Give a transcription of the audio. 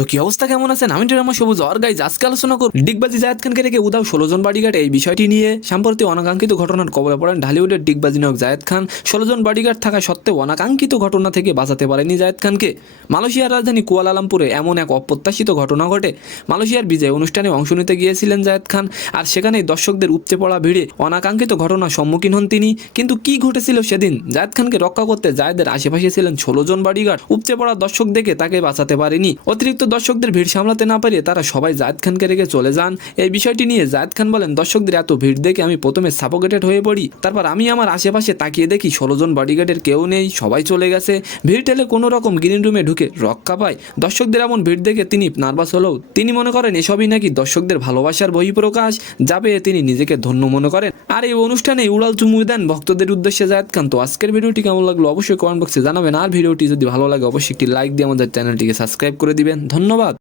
তো কি অবস্থা, কেমন আছেন? আমি ড্রামা সবুজ আর গাইজ আজকে আলোচনা করব ডিগবাজি জায়েদ খানকে রেখে উদাও 16 জন বডিগার্ড এই বিষয়টি নিয়ে। সাম্প্রতিক অনাকাঙ্ক্ষিত ঘটনার কবলে পড়েন ঢালিউডের ডিগবাজি নায়ক জায়েদ খান। 16 জন বডিগার্ড থাকা সত্ত্বেও অনাকাঙ্ক্ষিত ঘটনা থেকে বাঁচাতে পারেনি জায়েদ খানকে। মালয়েশিয়ার রাজধানী কুয়ালালামপুরে এমন এক অপ্রত্যাশিত ঘটনা ঘটে। মালয়েশিয়ার বিজয় অনুষ্ঠানে অংশ নিতে গিয়েছিলেন জায়েদ খান, আর সেখানেই দর্শকদের উপচে পড়া ভিড়ে অনাকাঙ্ক্ষিত ঘটনার সম্মুখীন হন তিনি। কিন্তু কি ঘটেছিল সেদিন? জায়েদ খানকে রক্ষা করতে জায়েদের আশেপাশে ছিলেন 16 জন বডিগার্ড। উপচে পড়া দর্শক দেখে তাকে বাঁচাতে পারেনি। অতিরিক্ত দর্শকদের ভিড় সামলাতে না পারিয়ে তারা সবাই জায়েদ খানকে রেখে চলে যান। এই বিষয়টি নিয়ে জায়েদ খান বলেন, দর্শকদের এত ভিড় দেখে আমি প্রথমে সাফোকেটেড হয়ে পড়ি। তারপর আমি আমার আশেপাশে তাকিয়ে দেখি 16 জন বডিগার্ডের কেউ নেই, সবাই চলে গেছে। ভিড় ঠেলে কোনো রকম গ্রিন রুমে ঢুকে রক্ষা পায়। দর্শকদের এমন ভিড় দেখে তিনি নার্ভাস হলেও তিনি মনে করেন এসবই নাকি দর্শকদের ভালোবাসার বহিঃপ্রকাশ, যা পেয়ে তিনি নিজেকে ধন্য মনে করেন। আর এই অনুষ্ঠানে উড়াল চুমু দেন ভক্তদের উদ্দেশ্যে জায়েদ খান। তো আজকের ভিডিওটি কেমন লাগলো অবশ্যই কমেন্ট বক্সে জানাবেন। আর ভিডিওটি যদি ভালো লাগে অবশ্যই একটি লাইক দিয়ে আমাদের চ্যানেলটিকে সাবস্ক্রাইব করে দিবেন। ধন্যবাদ।